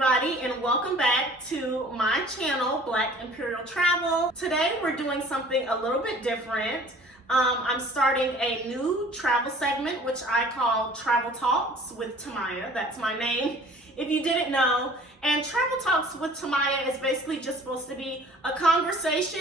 everybody, and welcome back to my channel, Black Imperial Travel. Today we're doing something a little bit different. I'm starting a new travel segment, which I call Travel Talks with Tamaya. That's my name, if you didn't know. And Travel Talks with Tamaya is basically just supposed to be a conversation,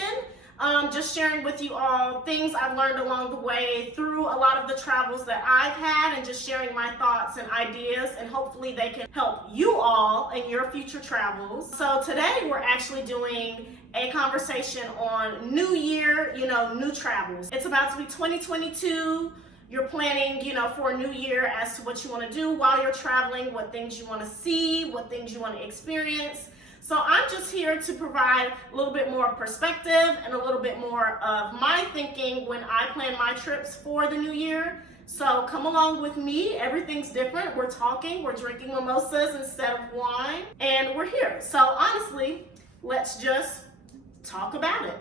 just sharing with you all things I've learned along the way through a lot of the travels that I've had, and just sharing my thoughts and ideas, and hopefully they can help you all in your future travels. So today we're actually doing a conversation on New Year, new travels. It's about to be 2022. You're planning, for a new year as to what you want to do while you're traveling, what things you want to see, what things you want to experience. So I'm just here to provide a little bit more perspective and a little bit more of my thinking when I plan my trips for the new year. So come along with me. Everything's different. We're talking, we're drinking mimosas instead of wine, and we're here. So honestly, let's just talk about it.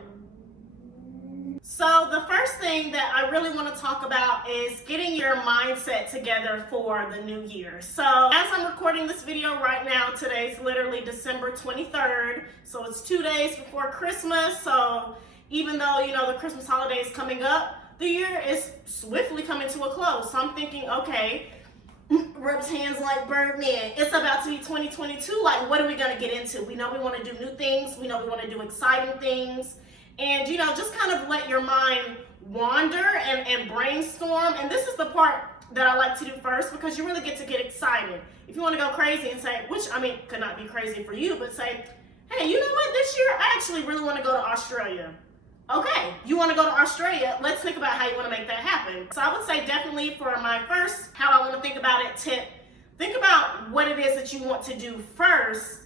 So the first thing that I really want to talk about is getting your mindset together for the new year. So as I'm recording this video right now, today's literally December 23rd. So it's 2 days before Christmas. So even though, the Christmas holiday is coming up, the year is swiftly coming to a close. So I'm thinking, okay, rubs hands like Birdman. It's about to be 2022. Like, what are we going to get into? We know we want to do new things. We know we want to do exciting things. And, just kind of let your mind wander and brainstorm. And this is the part that I like to do first, because you really get excited. If you want to go crazy and say, which, could not be crazy for you, but say, hey, you know what, this year I actually really want to go to Australia. Okay, you want to go to Australia, let's think about how you want to make that happen. So I would say definitely for my first, how I want to think about it tip, think about what it is that you want to do first,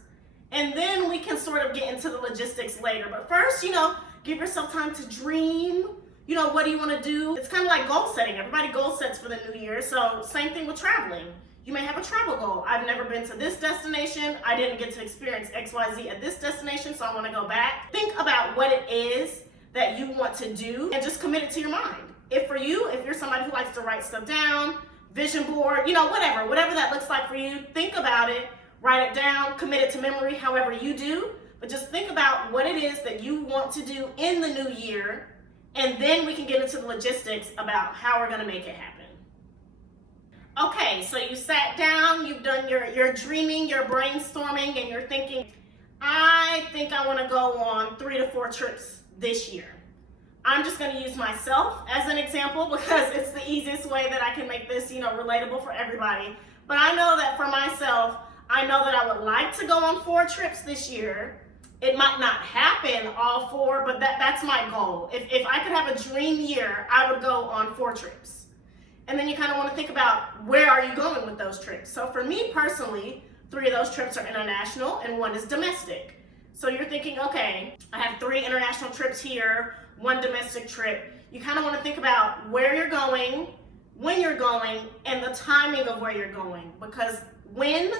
and then we can sort of get into the logistics later. But first, give yourself time to dream. What do you want to do? It's kind of like goal setting. Everybody goal sets for the new year. So same thing with traveling. You may have a travel goal. I've never been to this destination. I didn't get to experience XYZ at this destination, so I want to go back. Think about what it is that you want to do and just commit it to your mind. If you're somebody who likes to write stuff down, vision board, whatever that looks like for you, think about it, write it down, commit it to memory, however you do. But just think about what it is that you want to do in the new year, and then we can get into the logistics about how we're going to make it happen. Okay, so you sat down, you've done your dreaming, your brainstorming, and you're thinking, I think I want to go on 3 to 4 trips this year. I'm just going to use myself as an example because it's the easiest way that I can make this, relatable for everybody. But I know that for myself, I know that I would like to go on 4 trips this year. It might not happen all 4, but that's my goal. If I could have a dream year, I would go on 4 trips. And then you kind of want to think about, where are you going with those trips? So for me personally, 3 of those trips are international and 1 is domestic. So you're thinking, okay, I have 3 international trips here, 1 domestic trip. You kind of want to think about where you're going, when you're going, and the timing of where you're going. Because when,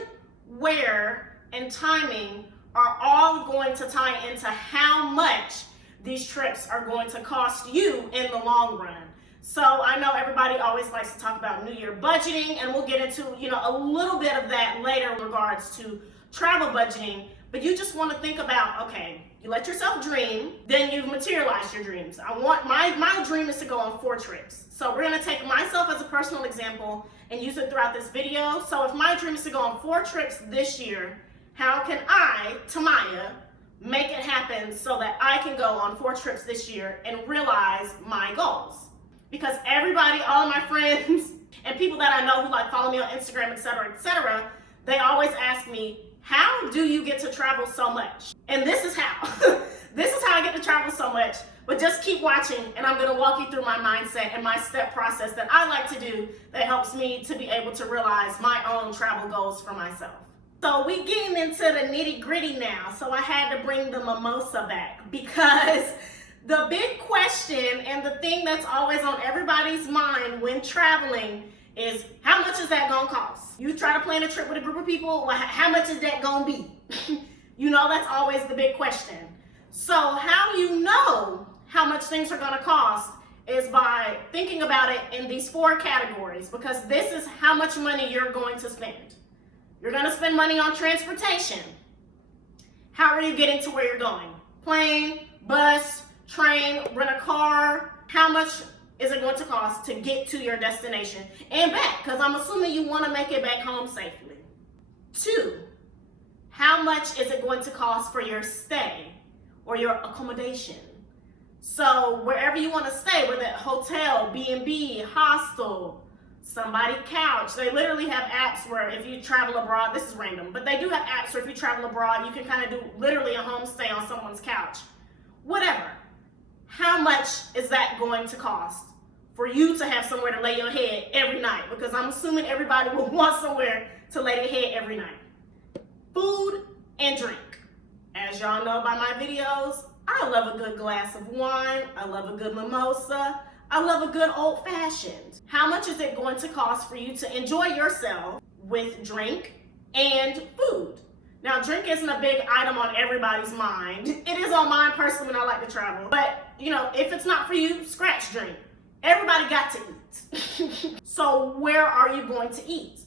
where, and timing are all going to tie into how much these trips are going to cost you in the long run. So I know everybody always likes to talk about New Year budgeting, and we'll get into, a little bit of that later in regards to travel budgeting. But you just want to think about, okay, you let yourself dream, then you've materialized your dreams. My dream is to go on 4 trips. So we're going to take myself as a personal example and use it throughout this video. So if my dream is to go on 4 trips this year, how can I, Tamaya, make it happen so that I can go on 4 trips this year and realize my goals? Because everybody, all of my friends, and people that I know who follow me on Instagram, etc., they always ask me, how do you get to travel so much? And this is how. This is how I get to travel so much. But just keep watching, and I'm going to walk you through my mindset and my step process that I like to do that helps me to be able to realize my own travel goals for myself. So we getting into the nitty gritty now. So I had to bring the mimosa back, because the big question and the thing that's always on everybody's mind when traveling is, how much is that gonna cost? You try to plan a trip with a group of people, well, how much is that gonna be? That's always the big question. So how you know how much things are gonna cost is by thinking about it in these 4 categories, because this is how much money you're going to spend. You're gonna spend money on transportation. How are you getting to where you're going? Plane, bus, train, rent a car. How much is it going to cost to get to your destination and back? Because I'm assuming you want to make it back home safely. 2, how much is it going to cost for your stay or your accommodation? So wherever you want to stay, whether hotel, B&B, hostel, somebody couch, they literally have apps where if you travel abroad, this is random, but they do have apps where if you travel abroad, you can kind of do literally a homestay on someone's couch. Whatever. How much is that going to cost for you to have somewhere to lay your head every night? Because I'm assuming everybody will want somewhere to lay their head every night. Food and drink. As y'all know by my videos, I love a good glass of wine. I love a good mimosa. I love a good old fashioned. How much is it going to cost for you to enjoy yourself with drink and food? Now, drink isn't a big item on everybody's mind. It is on mine personally when I like to travel. But, you know, if it's not for you, scratch drink. Everybody got to eat. So where are you going to eat?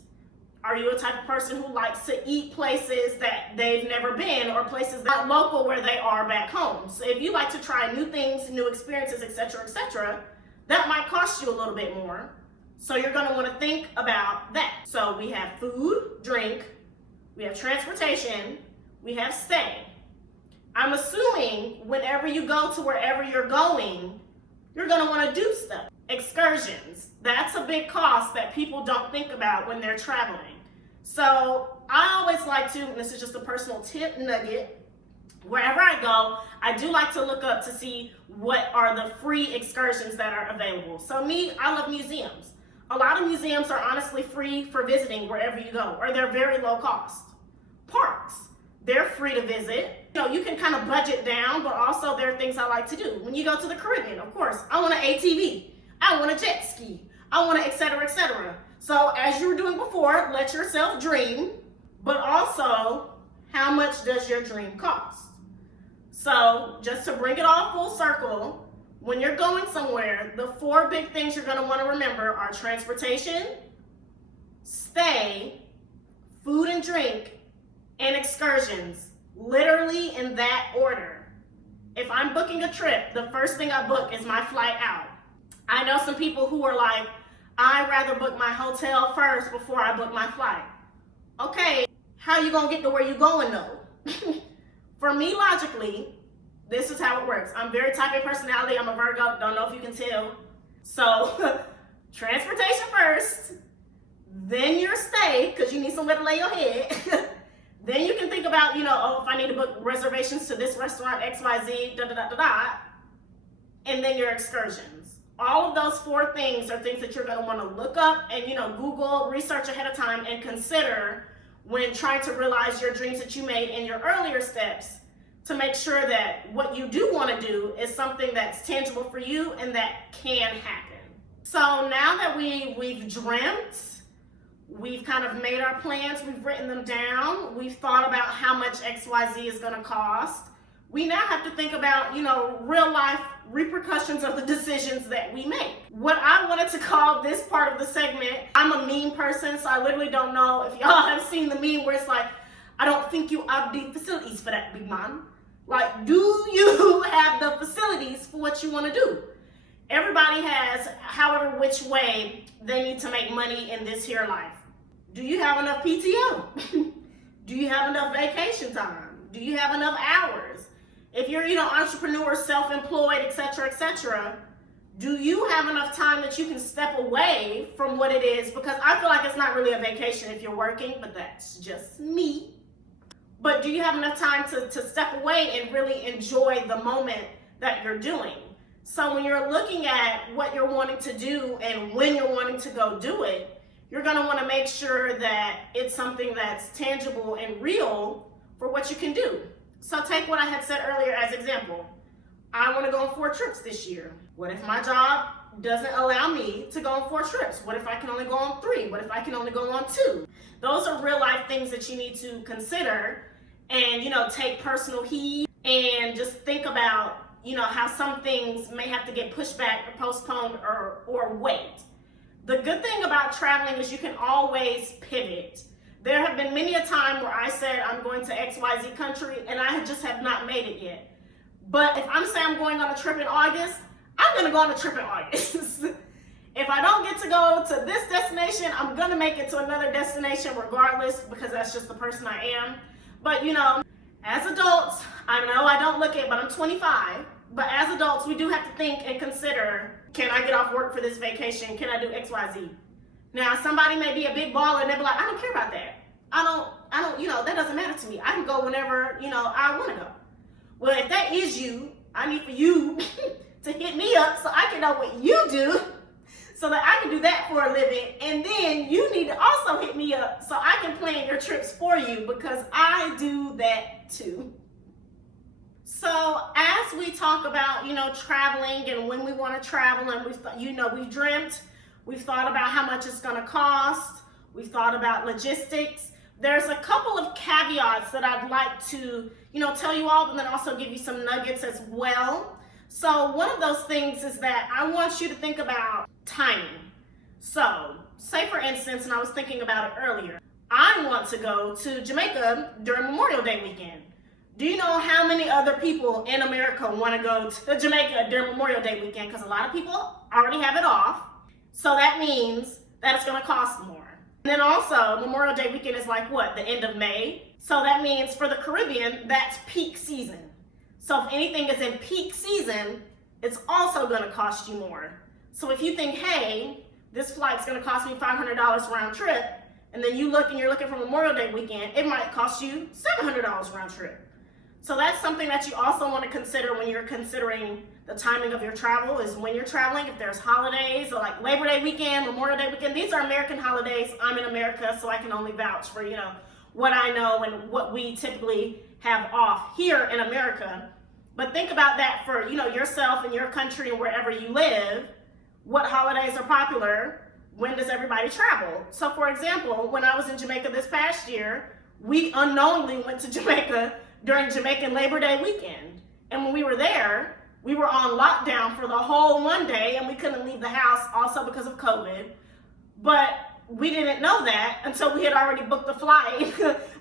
Are you a type of person who likes to eat places that they've never been or places that are local where they are back home? So if you like to try new things, new experiences, etc., that might cost you a little bit more. So you're going to want to think about that. So we have food, drink, we have transportation, we have stay. I'm assuming whenever you go to wherever you're going, you're going to want to do stuff. Excursions. That's a big cost that people don't think about when they're traveling. So I always like to, and this is just a personal tip nugget, wherever I go, I do like to look up to see what are the free excursions that are available. So me, I love museums. A lot of museums are honestly free for visiting wherever you go, or they're very low cost. Parks, they're free to visit. You know, you can kind of budget down, but also there are things I like to do. When you go to the Caribbean, of course, I want an ATV, I want a jet ski, I want to etc. So as you were doing before, let yourself dream, but also how much does your dream cost? So just to bring it all full circle, when you're going somewhere, the 4 big things you're going to want to remember are transportation, stay, food and drink, and excursions, literally in that order. If I'm booking a trip, the first thing I book is my flight out. I know some people who are like, I'd rather book my hotel first before I book my flight. Okay, how you gonna get to where you going though? For me, logically, this is how it works. I'm very type A personality. I'm a Virgo, don't know if you can tell. So, transportation first, then your stay, because you need somewhere to lay your head. Then you can think about, you know, oh, if I need to book reservations to this restaurant, XYZ, and then your excursions. All of those 4 things are things that you're going to want to look up and, you know, Google, research ahead of time, and consider when trying to realize your dreams that you made in your earlier steps, to make sure that what you do want to do is something that's tangible for you and that can happen. So now that we've dreamt, we've kind of made our plans, we've written them down, we've thought about how much XYZ is going to cost, we now have to think about, you know, real life repercussions of the decisions that we make. What I wanted to call this part of the segment, I'm a meme person, so I literally don't know if y'all have seen the meme where it's like, I don't think you have the facilities for that, big man. Like, do you have the facilities for what you want to do? Everybody has however which way they need to make money in this here life. Do you have enough PTO? Do you have enough vacation time? Do you have enough hours? If you're, you know, entrepreneur, self-employed, etc., do you have enough time that you can step away from what it is? Because I feel like it's not really a vacation if you're working, but that's just me. But do you have enough time to step away and really enjoy the moment that you're doing? So when you're looking at what you're wanting to do and when you're wanting to go do it, you're going to want to make sure that it's something that's tangible and real for what you can do. So take what I had said earlier as example. I want to go on 4 trips this year. What if my job doesn't allow me to go on 4 trips? What if I can only go on 3? What if I can only go on 2? Those are real life things that you need to consider and, you know, take personal heed and just think about, you know, how some things may have to get pushed back or postponed or wait. The good thing about traveling is you can always pivot. There have been many a time where I said I'm going to XYZ country and I just have not made it yet. But if I'm saying I'm going on a trip in August, I'm going to go on a trip in August. If I don't get to go to this destination, I'm going to make it to another destination regardless, because that's just the person I am. But you know, as adults, I know I don't look it, but I'm 25. But as adults, we do have to think and consider, can I get off work for this vacation? Can I do XYZ? Now, somebody may be a big baller and they'll be like, I don't care about that. I don't, you know, that doesn't matter to me. I can go whenever, you know, I want to go. Well, if that is you, I need for you to hit me up so I can know what you do, so that I can do that for a living. And then you need to also hit me up so I can plan your trips for you, because I do that too. So as we talk about, you know, traveling and when we want to travel, and we've dreamt, we've thought about how much it's going to cost, we've thought about logistics. There's a couple of caveats that I'd like to, you know, tell you all, but then also give you some nuggets as well. So one of those things is that I want you to think about timing. So say for instance, and I was thinking about it earlier, I want to go to Jamaica during Memorial Day weekend. Do you know how many other people in America want to go to Jamaica during Memorial Day weekend? Because a lot of people already have it off. So that means that it's going to cost more. And then also, Memorial Day weekend is like what, the end of May? So that means for the Caribbean, that's peak season. So if anything is in peak season, it's also going to cost you more. So if you think, hey, this flight's going to cost me $500 round trip, and then you look and you're looking for Memorial Day weekend, it might cost you $700 round trip. So that's something that you also want to consider when you're considering the timing of your travel, is when you're traveling. If there's holidays, or like Labor Day weekend, Memorial Day weekend, these are American holidays. I'm in America, so I can only vouch for, you know, what I know and what we typically have off here in America. But think about that for, you know, yourself and your country and wherever you live. What holidays are popular? When does everybody travel? So for example, when I was in Jamaica this past year, we unknowingly went to Jamaica during Jamaican Labor Day weekend. And when we were there, we were on lockdown for the whole one day and we couldn't leave the house, also because of COVID. But we didn't know that until we had already booked the flight,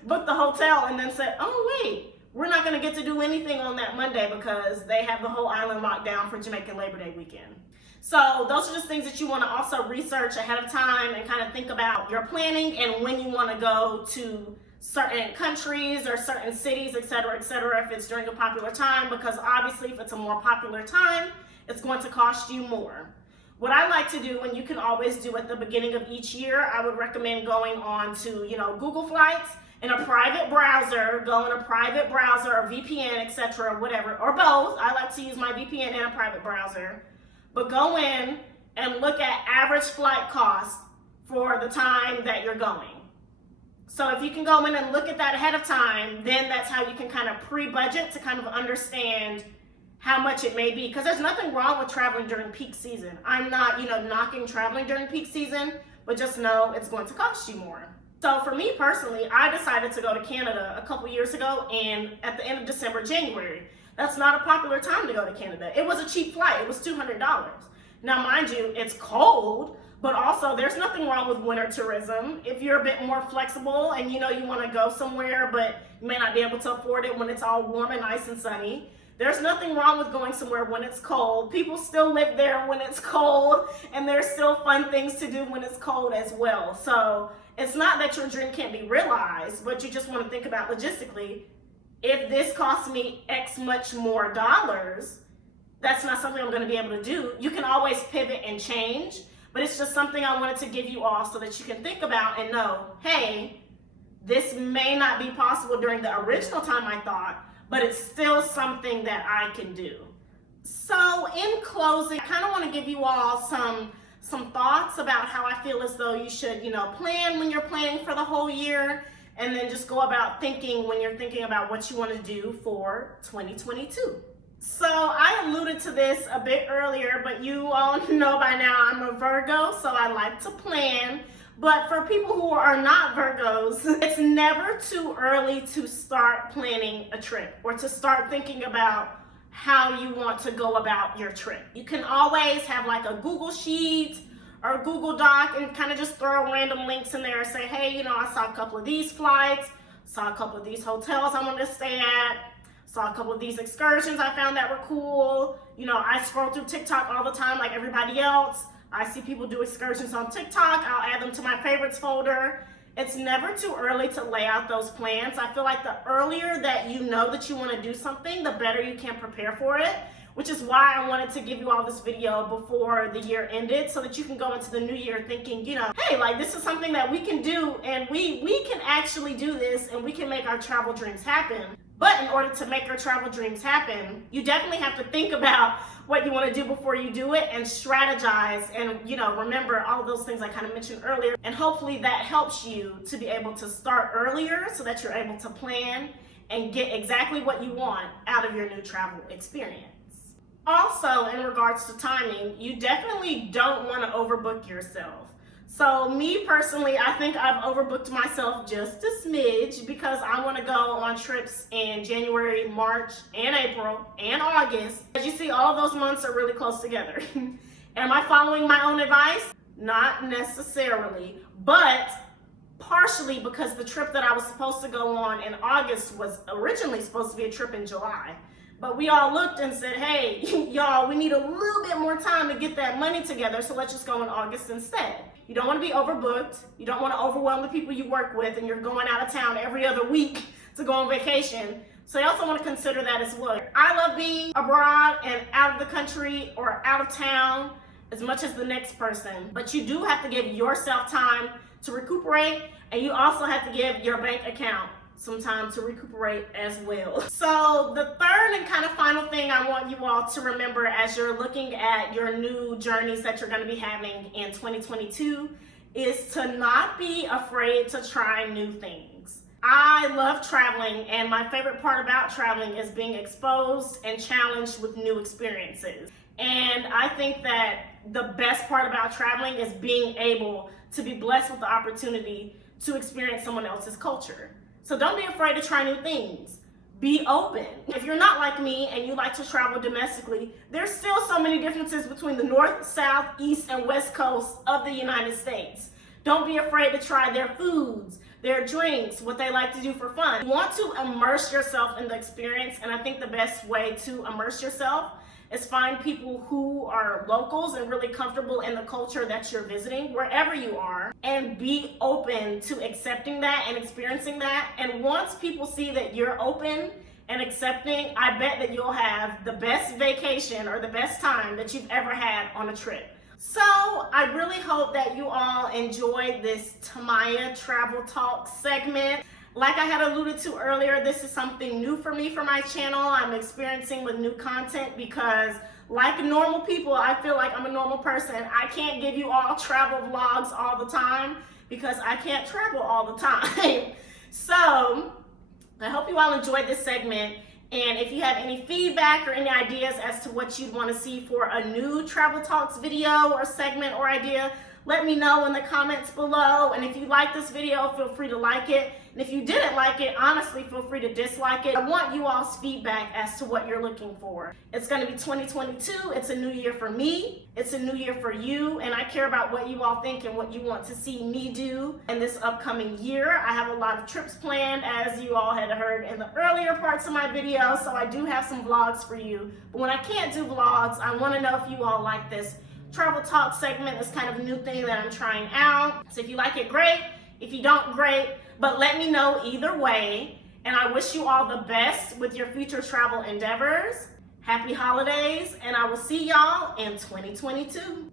booked the hotel, and then said, oh wait, we're not gonna get to do anything on that Monday because they have the whole island locked down for Jamaican Labor Day weekend. So those are just things that you wanna also research ahead of time and kind of think about your planning and when you wanna go to certain countries or certain cities, et cetera, if it's during a popular time, because obviously if it's a more popular time, it's going to cost you more. What I like to do, and you can always do at the beginning of each year, I would recommend going on to, you know, Google Flights in a private browser, go in a private browser or VPN, et cetera, whatever, or both. I like to use my VPN in a private browser, but go in and look at average flight costs for the time that you're going. So if you can go in and look at that ahead of time, then that's how you can kind of pre-budget to kind of understand how much it may be. Because there's nothing wrong with traveling during peak season. I'm not, you know, knocking traveling during peak season, but just know it's going to cost you more. So for me personally, I decided to go to Canada a couple years ago, and at the end of December, January. That's not a popular time to go to Canada. It was a cheap flight. It was $200. Now, mind you, it's cold, but also there's nothing wrong with winter tourism. If you're a bit more flexible and you know you want to go somewhere, but you may not be able to afford it when it's all warm and nice and sunny, there's nothing wrong with going somewhere when it's cold. People still live there when it's cold, and there's still fun things to do when it's cold as well. So it's not that your dream can't be realized, but you just want to think about logistically, if this costs me X much more dollars, that's not something I'm going to be able to do. You can always pivot and change, but it's just something I wanted to give you all so that you can think about and know, hey, this may not be possible during the original time I thought, but it's still something that I can do. So in closing, I kind of want to give you all some thoughts about how I feel as though you should, you know, plan when you're planning for the whole year, and then just go about thinking when you're thinking about what you want to do for 2022. So I alluded to this a bit earlier, but you all know by now I'm a Virgo, so I like to plan. But for people who are not Virgos, it's never too early to start planning a trip or to start thinking about how you want to go about your trip. You can always have like a Google Sheet or a Google Doc and kind of just throw random links in there and say, hey, you know, I saw a couple of these flights, saw a couple of these hotels I wanted to stay at, saw a couple of these excursions I found that were cool. You know, I scroll through TikTok all the time like everybody else. I see people do excursions on TikTok. I'll add them to my favorites folder. It's never too early to lay out those plans. I feel like the earlier that you know that you want to do something, the better you can prepare for it, which is why I wanted to give you all this video before the year ended so that you can go into the new year thinking, you know, hey, like this is something that we can do and we can actually do this and we can make our travel dreams happen. But in order to make our travel dreams happen, you definitely have to think about what you want to do before you do it and strategize and, you know, remember all of those things I kind of mentioned earlier. And hopefully that helps you to be able to start earlier so that you're able to plan and get exactly what you want out of your new travel experience. Also, in regards to timing, you definitely don't want to overbook yourself. So me personally, I think I've overbooked myself just a smidge because I want to go on trips in January, March, and April, and August. As you see, all of those months are really close together. Am I following my own advice? Not necessarily, but partially because the trip that I was supposed to go on in August was originally supposed to be a trip in July. But we all looked and said, hey, y'all, we need a little bit more time to get that money together, so let's just go in August instead. You don't want to be overbooked. You don't want to overwhelm the people you work with and you're going out of town every other week to go on vacation. So you also want to consider that as well. I love being abroad and out of the country or out of town as much as the next person. But you do have to give yourself time to recuperate, and you also have to give your bank account some time to recuperate as well. So the third and kind of final thing I want you all to remember as you're looking at your new journeys that you're going to be having in 2022 is to not be afraid to try new things. I love traveling, and my favorite part about traveling is being exposed and challenged with new experiences. And I think that the best part about traveling is being able to be blessed with the opportunity to experience someone else's culture. So don't be afraid to try new things. Be open. If you're not like me and you like to travel domestically, there's still so many differences between the north, south, east, and west coast of the United States. Don't be afraid to try their foods, their drinks, what they like to do for fun. You want to immerse yourself in the experience, and I think the best way to immerse yourself is find people who are locals and really comfortable in the culture that you're visiting, wherever you are, and be open to accepting that and experiencing that. And once people see that you're open and accepting, I bet that you'll have the best vacation or the best time that you've ever had on a trip. So I really hope that you all enjoyed this Tamaya Travel Talk segment. Like I had alluded to earlier, this is something new for me for my channel. I'm experiencing with new content because like normal people, I feel like I'm a normal person. I can't give you all travel vlogs all the time because I can't travel all the time. So I hope you all enjoyed this segment. And if you have any feedback or any ideas as to what you'd want to see for a new Travel Talks video or segment or idea, let me know in the comments below. And if you like this video, feel free to like it. And if you didn't like it, honestly, feel free to dislike it. I want you all's feedback as to what you're looking for. It's going to be 2022. It's a new year for me. It's a new year for you. And I care about what you all think and what you want to see me do in this upcoming year. I have a lot of trips planned, as you all had heard in the earlier parts of my video. So I do have some vlogs for you. But when I can't do vlogs, I want to know if you all like this Travel Talk segment. Is kind of a new thing that I'm trying out. So if you like it, great. If you don't, great. But let me know either way. And I wish you all the best with your future travel endeavors. Happy holidays, and I will see y'all in 2022.